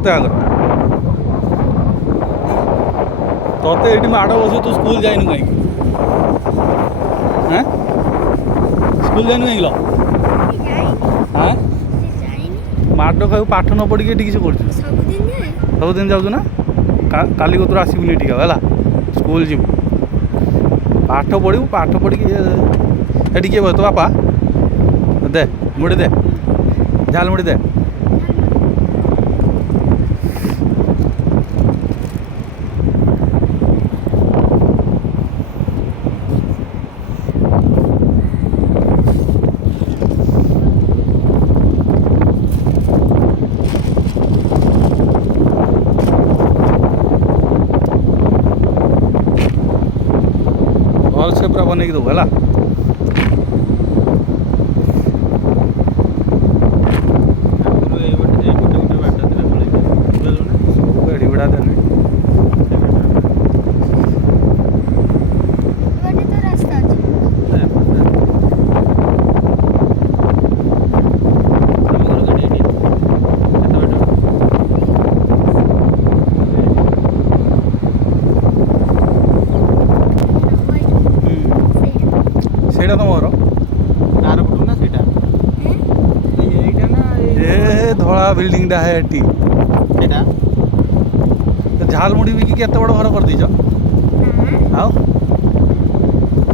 मत आगर ते ये माड़ बस तू स्कूल जाइन कहीं हाँ स्कूल जाइन कहीं लो हाँ माड़ खाऊ पाठ न पढ़ी ये कर सबुदिन जाऊ ना काली को तोर आसबुनि है स्कूल जीव पाठ पढ़ू पाठ पढ़ी ये किए तो बापा दे मुड़ी दे झाल मुड़ी दे भल से पूरा बनई दो है गाड़ी गुड़ा देने ସେଇଟା ତମର କାର ପଟୁ ନା ସେଇଟା ଏଇଟା ନା ଏ ଧଳା ବିଲ୍ଡିଂଟା ହେ ଏଠି ସେଇଟା ଝାଲମୁଢ଼ି ବିକି କେତେ ବଡ଼ ଘର କରିଦେଇଛ ଆଉ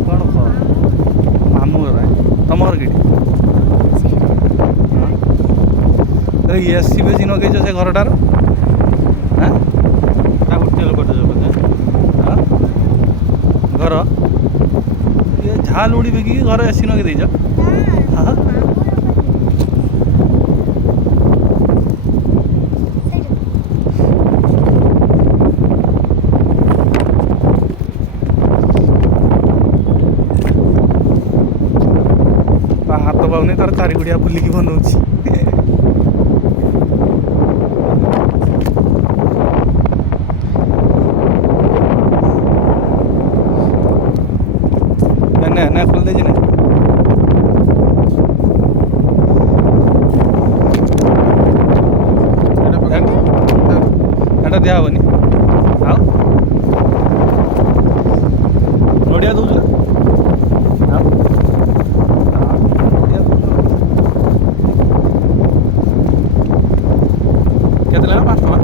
କ'ଣ ମାମୁଁ ଘର ତମ ଘର କିଠି ଏସି ବେସି ନଗେଇଛ ସେ ଘରଟାର ହଁ ହୋଟେଲ କରିଦେଛ ବୋଧେ ଘର झाल उड़ी बिकी घर एसी नगे देज हाँ हाथ पाऊनी तार चारि गुड़िया बुलिकी बनाऊँ ना खोल दे ना एटा दिया हेनी आओ नड़िया दौच केते लेना 5 टका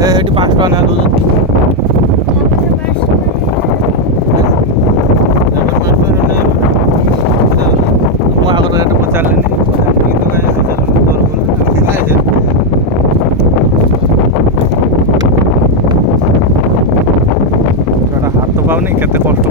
हैं ये 5 टका ना दौच हाथ पाऊनी केते कष्ट